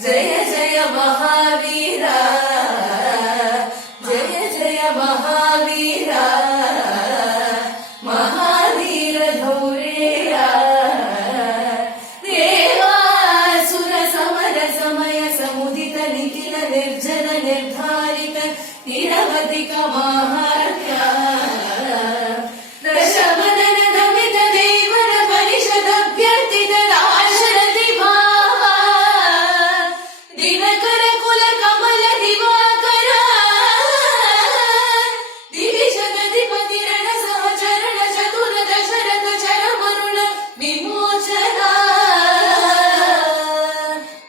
जय जय महावीरा, जय जय महावीरा, महावीर धौरेया, देवासुर समर समय समुदित निखिल निर्जन निर्धारित निरवधिक माहात्म्य दशवदन दमित देवर परिषद अभ्यर्थित राशरथि भाव दिनकर कुल कमल दिवाकर दिविश गतिपति रण सहचरण चतुर दशरथ चर वरुण विमोचना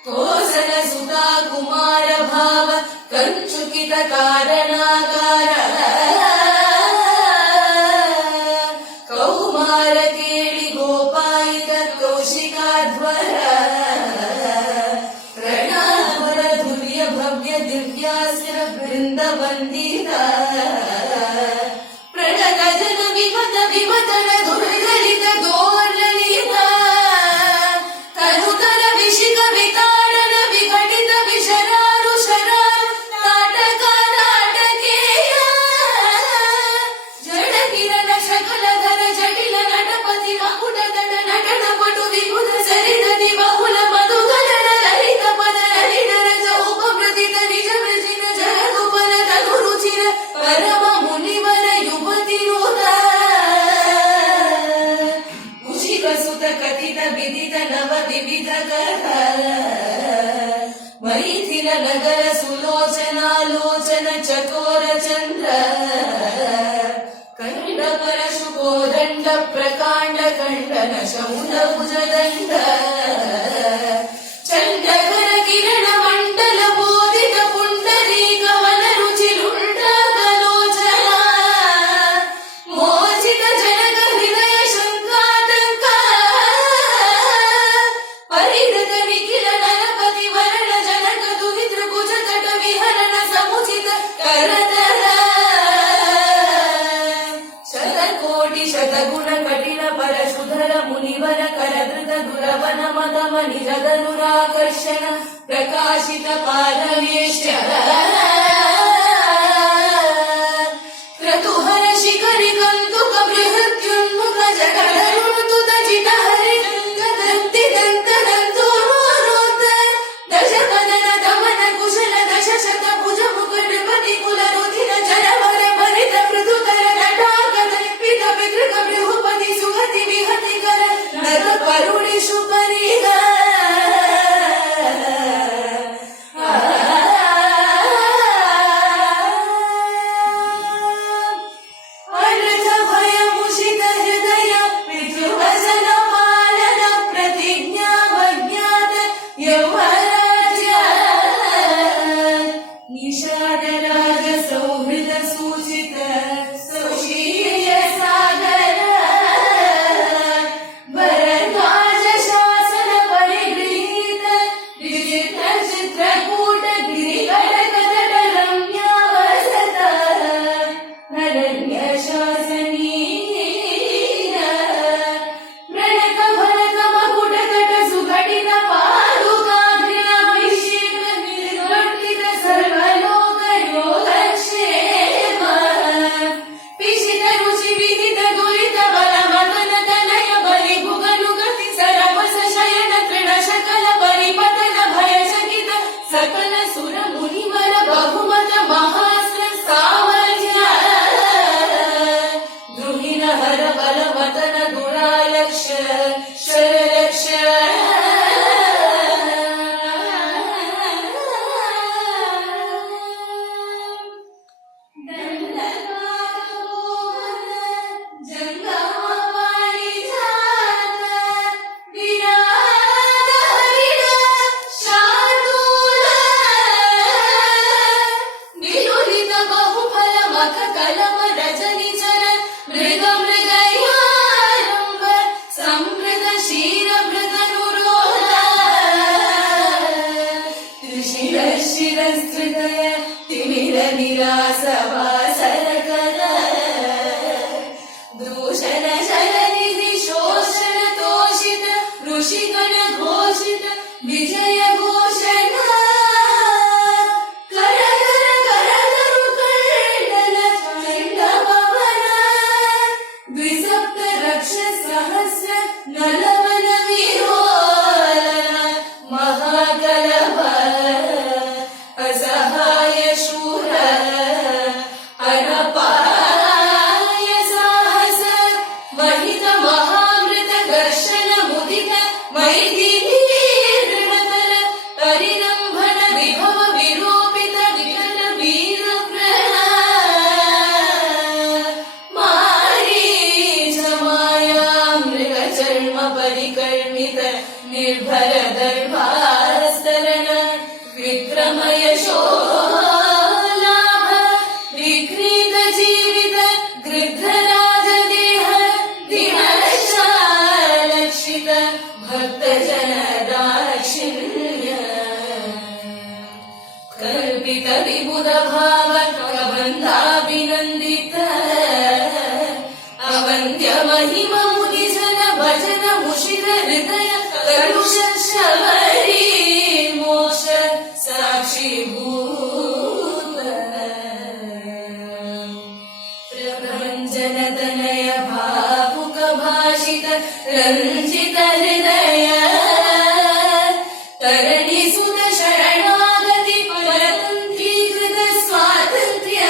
कोसल सुता कुमार भाव कंचुकित कारणाकार कौमार केळि गोपायित कौशिकाध्वर ರಣಾಧುರ ಧುರ್ಯ ಭವ್ಯ ದಿವ್ಯಾಸ್ತ್ರ ಬೃಂದ ವಂದಿತ ಪ್ರಣತ ಜನ ವಿಮತ ವಿಮತನ ದುರ್ಗಲಿತ ದೋರ್ಲಲಿತ ತನುತರ ವಿಶಿಕ ವಿತಾಡನ ವಿಘಟಿತ ವಿಶರಾರು ಶರಾರು ನಾಟಕ ನಾಟಕೇಯ ಜಡ ಕಿರಣ ಶಕಲ ಧರ ಜಟಿಲ ನಟಪತಿ ಮಕುಟ ತಟ ನಟನ ಪಟು ವಿಭುಧ ಸರಿದತಿ ಬಹುಲ ಮಧುಗಣನ ಲಲಿತ ಪದ ಲಲಿತ ರಜ ಉಪಪ್ರತಿತ ನಿಜ ವೃಜಿನ ಜಗದುಪಲ ತನು ರುಚಿರ ಪರಮ ಮುನಿವರ ಯುವತಿ ರೋಧ ಕುಶಿಕ ಸುತ ಕಥಿತ ವಿದಿತ ನವ ವಿವಿಧ ಕರ ಮೈಥಿಲ ನಗರ ಸುಲೋಚನಾಲೋಚನ ಚಕೋರ ಚಂದ್ರ ಕಂಡ ಪರಶು ಕೋದಂಡ ಪ್ರಕಾಂಡ ಖಂಡನ ಶೌನ ಭುಜದಂಡ ಚಂಡಕರ ಕಿರಣ ಮಂಡಲ ಬೋಧಿತ ಪುಂಡರೀಕ ವನ ರುಚಿರುಂಡಾಗಲೋಚನ ಮೋಚಿತ ಜನಕ ಹೃದಯ ಶಂಕಾತಂಕ ಪರಿಹೃತ ನಿಖಿಲ ನರಪತಿ ವರಣ ಜನಕ ದುಹಿತೃ ಭುಜ ತಟ ವಿಹರಣ ಸಮುಚಿತ ಕರತರ ಶತಕೋಟಿ ಶತಗುಣ ಕಠಿಣ ಪರಶುಧರ ಮುನಿವರ ಕರಧೃತ ದುರವನ ಮದಮ ನಿಜಧನುರಾಕರ್ಷಣ ಪ್ರಕಾಶಿತ ಪಾದವೇಶ್ಯ ಕ್ರತುಹರ ಶಿಖರಿ ಕಂತುಕ ಬೃಹತ್ಯುನ್ಮುಖ ಜಗಡರುಣುತುತ ಚಿತ ಹರಿ ದಂತಿ ದಂತ ದಂತೋರೋತ ದಶಕದನ ದಮನ ಕುಶಲ ದಶ ಶತ ಭುಜ ಮುಖ ನೃಪತಿ ಕುಲ ರುಧಿರ ಜಲವರ ಭರಿತ ಮೃದುತರ ನಟಾಕರ ಪಿತ ಪಿತೃಕ ಬೃಹುಪತಿ ಸುಹತಿ ವಿಹತಿ ಕರ ನರ ಕರುಣಿಷು ಪರಿಗ ಅನೃತ ಭಯ ಮುಷಿತ ಹೃದಯ ಪಿತೃವಚನ ಪಾಲನ ಪ್ರತಿಜ್ಞಾ ವಜ್ಞಾತ ಯೌವರಾಜ್ಯ ನಿಷಾದ ರಾಜ ಸೌಹೃದ ಸೂಚಿತ ಸೌಶೀಲ್ಯ ಸಾಗರ ಭರದ್ವಾಜ ಶಾಸನ ಪರಿಗೃಹೀತ ವಿಚಿತ್ರ ಚಿತ್ರಕೂಟ ಗಿರಿಕಟಕ ತಟ ರಮ್ಯಾವಸತ ಅರಣ್ಯ ಶಾಸನೀಯ ಪ್ರಣಕ ಭರತ ಮಕುಟ ತಟ ಸುಘಟಿತ ಪಾದುಕಾಗ್ರ್ಯಾಭಿಷೇಕ ನಿರ್ವರ್ತಿತ ಸರ್ವಲೋಕ ಯೋಗಕ್ಷೇಮ ಪಿಶಿತ ರುಚಿ ವಿಹಿತ ದುರಿತ ಬಲ ಮದನ ತನಯ ಬಲಿ ಭುಗನು ಗತಿ ಸರವಸ ಶಯನ ತೃಣ ಶಕಲ ಪರಿಪತನ ಭಯ ಚಕಿತ ಸಕಲ ಸುರ ಮುನಿವರ ಬಹುಮತ ಮಹಾಸ್ತ್ರ ಸಾಮರ್ಥ್ಯ ದ್ರುಹಿನ ಹರ ಬಲ ಮತನ ದುರಾಲಕ್ಷ್ಯ ಶರಲಕ್ಷ್ಯ ಬಹುಫಲ ಮಖ ಕಲಮ ರಜನಿ ಚರ ಮೃಗ ಮೃಗಯಾರಂಭ ಸಂವೃತ ಶೀರ ಭೃತ ನುರೋಧ ತ್ರಿಶಿರ ಶಿರಸ್ತ್ರಿತಯ ತಿಮಿರ ನಿರಾಸ ವಾಸರ ಕರ ದೂಷಣ ಶರನಿಧಿ ಶೋಷಣ ತೋಷಿತ ಋಷಿಗಣ ಘೋಷಿತ ವಿಜಯ ಘೋಷಣ कलह असहाय शूर अनपाय साहस महित महामृत घर्षण मुदित मैथिलीर्णतल परिरंभन विभव विरूपित विकल वीर मारीच माया मृग चर्म परिकर्मित निर्भर दर्भास्तरण विक्रमय शोलाभ विक्रीत जीवित गृध्र राजदेह दिनलक्षित भक्त जन दाक्षिण्य कल्पित विबुध भाव प्रबंधाभिनंदित अवंद्य महिमा मुनि जन भजन मुषित हृदय कलुष शबरी मोक्ष साक्षीभूत प्रभंजन तनय भावुक भाषित रंजित हृदय तरणि सुत शरणागति परतंत्रीकृत स्वातंत्र्य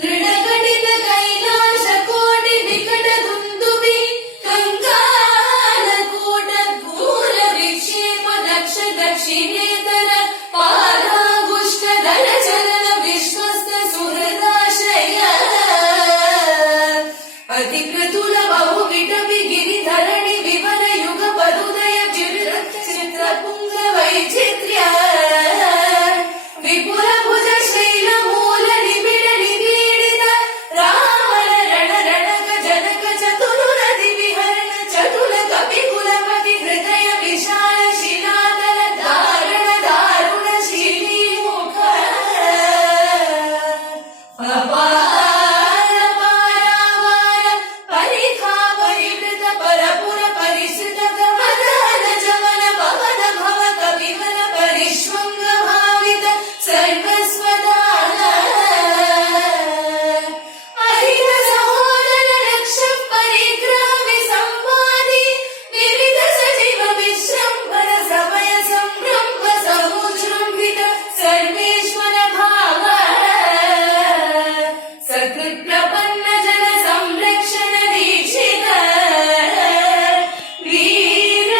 दृढ कटित कैलाश कोटि विकट दुंदुभि कंकाल कूट धूल विक्षेप दक्ष दक्षिणेतर पादागुष्ठ दल चलन विश्वस्त सुहृदाशय अतिक्रतुल बहु विटपि गिरि धरणि विवर युग पदुदय चित्र पुंग वैचित्र्य विपुल भुज शैल मूल निबिड निबीडित रावण रण रणक जनक चतुरुरति विहरण चटुल कपि कुलपति हृदय विशाल शिलातल दारुण दारुण शिली मुख अपार पारावार परिखा परिवृत परपुर परिसृत मदन जवन पवन भव कविवर परिष्वंग भावित सर्वस्वदान अहित सहोदर रक्ष परिग्रह विसंवादि विविध सजीव विश्रंभर सभय संभ्रम समुजृंभित सर्वेश्वर भाव सकृत् प्रपन्न जन संरक्षण दीक्षित वीर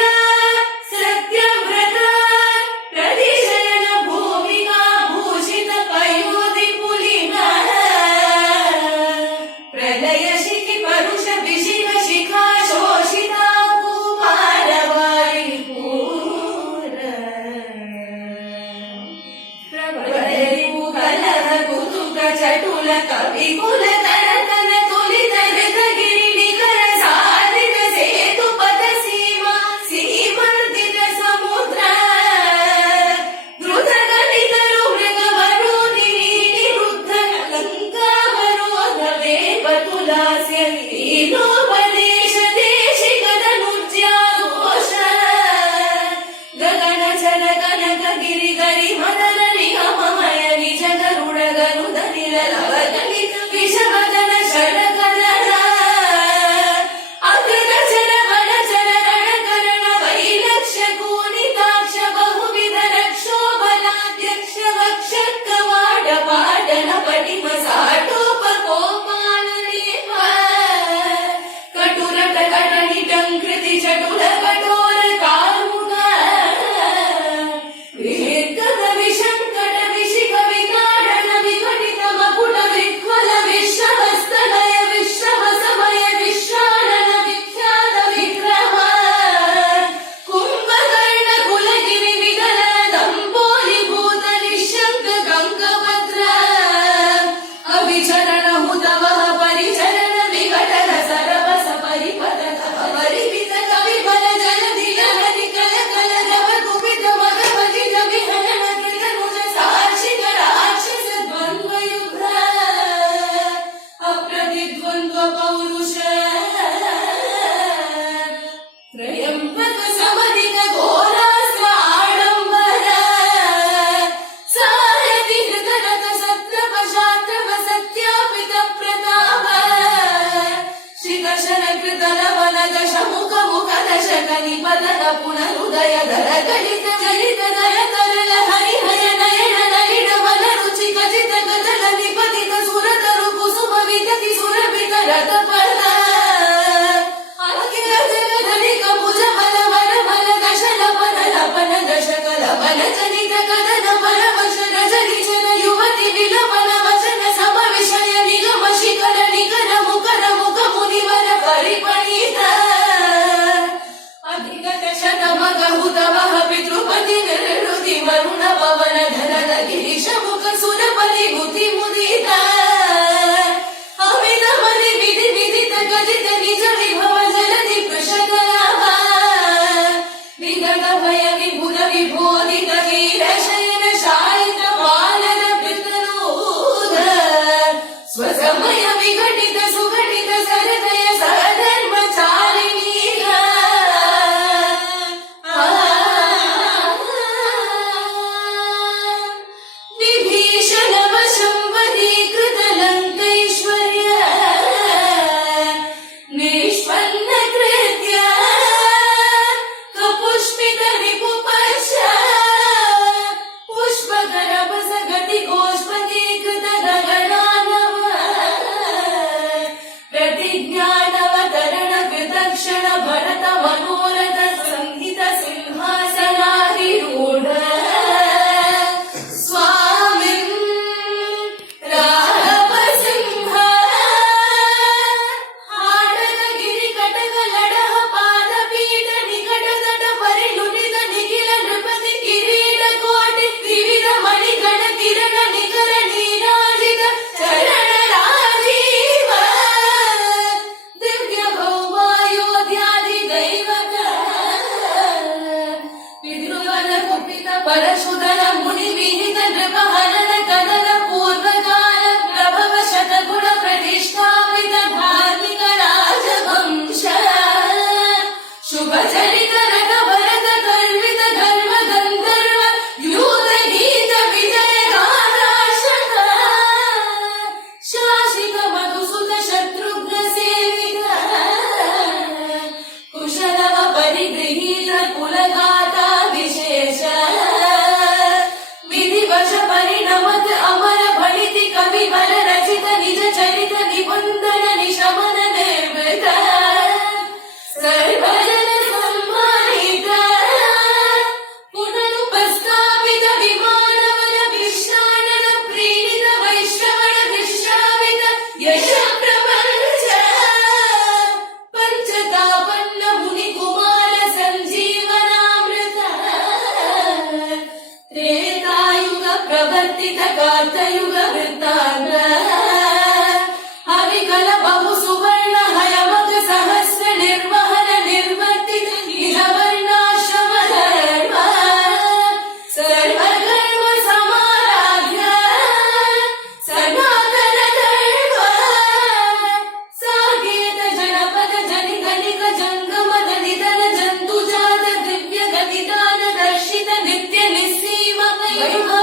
सत्यव्रत प्रतिशयन भूमिका भूषित पयोधि पुलिन प्रलय शिखि परुष विशिख शिखा शोषिता कुमारवारी पूर प्रबलरिपु कलह कुतुक चटुल कवि कुल तरतन तुलित हृद गिरि निकर साधित सेतु पथ सीमा सीमर्दित समुद्र द्रुत गणित मृग वरुणि निरुद्ध लंका वरोध वेपतुलास्य लीलोपदेश देशिक धनुर्जाघोष गगन चल कनक गिरि गरि मदन निगममय निज गरुड गरुद निरलव गणित विषमदन षडकलನ अग्रचर वनचर रणकरण वैलक्ष्य कूनिताक्ष बहुविध रक्षोबलाध्यक्ष वक्ष कवाड पाटन पटिम साटोप कोपालनेप कटुरट कटनि टंकृति चटुल कठोर कारुण विहिर्गत विशंकट विशिख विताडन विघटित मकुट विह्वल विश्ववस्त ದರ ಗಣಿತ ಜನಿತ ದಯ ತರಲ ಹರಿಹರ ನಯನ ನಲಿನ ಮನ ರುಚಿ ಖಚಿತ ಗದಲ ನಿಪತಿತ ಸುರತರು ಕುಸುಮ ವಿತತಿ ಸುರಭಿತ ರಥ ಪದ ಅಖಿಲ ಜಗಧನಿಕ ಭುಜ ಬಲ ವರ ಬಲ ದಶಲ ಪನ ಲಪನ ದಶಕಲ ಬಲ ಜನಿತ ಕದನ ಪರವಶ ರಜನಿಚನ ಯುವತಿ ವಿಲಪನ ವಚನ ಸಮ ವಿಷಯ ನಿಗಮ ಶಿಖರ ನಿಖರ ಮುಖರ ಮುಖ ಮುನಿವರ ಪರಿಪಣಿತ ಅಧಿಗತ ಶತಮಗ ಹುತವಹ ಪಿತೃಪತಿ ನಿರ್ವೃತಿ ವರುಣ ಪವನ ಧನದ ಗಿರೀಶ ಮುಖ ಸುರಪತಿ ಬುದ್ಧಿ ಮುದಿತ ಅಮಿತ ಮನಿ ವಿಧಿ ವಿದಿತ ಗದಿತ ನಿಜ ವಿಭವ ಜಲಧಿ ಪೃಷಕಲಾಭ ವಿಗತ ಭಯ ವಿಭುತ ವಿಭೋದಿತ ವೀರ ಶಯನ ಶಾಯಿತ ಬಾಲನ ಪಿತನೂದ ಸ್ವಸಮಯ ವಿಘಟಿತ ಸುಘಟಿತ ಸರದಯ ಸಧರ್ಮ ಚಾರಿಣೀಗ ವಿಭೀಷಣ ವಶಂವದೀಕೃತ ಲಂಕೈಶ್ವರ್ಯ ನಿಷ್ಪನ್ನ ಕೃತ್ಯ ಕಪುಷ್ಪಿತ ರಿಪುಪಶ ಪುಷ್ಪಕರ ಬಸಗತಿ ಗೋಷ್ಪದೀಕೃತ ಗಗನಾನವ ಪ್ರತಿಜ್ಞಾನವತರಣ ಕೃತಕ್ಷಣ ಭರತ ಮನೋರಥ ಸಂಹಿತ ಸಿಂಹಾಸನಾಧಿರೂಢ ಸ್ವಾಮಿನ್ ರಾಘವ ಸಿಂಹ ಹಾಡನ ಗಿರಿ ಕಟಕ ಲಡಹ ಪಾದ ಪೀಠ ನಿಕಟ ತಟ ಪರಿಣುಡಿತ ನಿಖಿಲ ನೃಪತಿ ಕಿರೀಟ ಕೋಟಿ ವಿವಿಧ ಮಣಿಗಣ ಕಿರಣ ನಿಖರ ನೀರಾಜಿತ ಚರಣ ರಾಜೀವ ದಿವ್ಯ ಭೌಮಾಯೋಧ್ಯಾದಿ ದೈವತ ಪಿತೃವನ ಕುಪಿತ ಪರಶುಧನ ಮುನಿ ವಿಹಿತ ನೃಪಹರಣ ಕದನ ಪೂರ್ವಕಾಲ ಪ್ರಭವ ಶತಗುಣ ಪ್ರತಿಷ್ಠಾಪಿತ ಧಾರ್ಮಿಕ ರಾಜವಂಶ ಶುಭ ಚರಿತ ರಥ ಭರತ ಕರ್ವಿತ ಧರ್ಮ ಗಂಧರ್ವ ಯೂತ ಗೀತ ವಿಜಯ ಗಾತ್ರಾಶಕ ಶಾಸಿಕ ಮಧುಸುತ ಶತ್ರುಘ್ನ ಸೇವಿತ ಕುಶಲವ ಪರಿಗೃಹೀತ ಕುಲಗಾತ ವಿಶೇಷ ವಿಧಿವಶ ಪರಿಣಮತ ಅಮರ ಫಲಿತಿ ಕವಿ ಬಲ ರಚಿತ ನಿಜ ಚರಿತ ನಿಬಂಧನ ನಿಶಮನ ನಿರ್ಮಿತ ಸರ್ವಜನ ಸಮ್ಮಾನಿತ ಪುನರುಪಸ್ಥಾಪಿತ ವಿಮಾನವನ ವಿಶ್ರಾಣನ ಪ್ರೀಣಿತ ವೈಶ್ರವಣ ವಿಶ್ರಾಮಿತ ಯಶ ಪ್ರಪಂಚ ಪಂಚತಾಪನ್ನ ಮುನಿ ಕುಮಾರ ಸಂಜೀವನಾಮೃತ ತ್ರೇತಾಯುಗ ಪ್ರವರ್ತಿತ ಕಾರ್ತಯುಗ ವೃತ್ತಾಂತ ಹವಿಕಲ ಬಹು ಸುವರ್ಣ ಹಯಮಗ ಸಹಸ್ರ ನಿರ್ವಹನ ನಿರ್ವರ್ತಿತ ನಿಜವರ್ಣಾಶ್ರಮ ಧರ್ಮ ಸರ್ವಧರ್ಮ ಸಮಾರಾಧ್ಯ ಸನಾತನ ಧರ್ಮ ಸಾಕೇತ ಜನಪದ ಜನಿಗಣಿಕ ಜಂಗಮದ ನಿಧನ ಜಂತು ಜಾತ ದಿವ್ಯ ಗತಿದಾನ ದರ್ಶಿತ ನಿತ್ಯ ನಿಸ್ಸೀಮ ವೈಭವ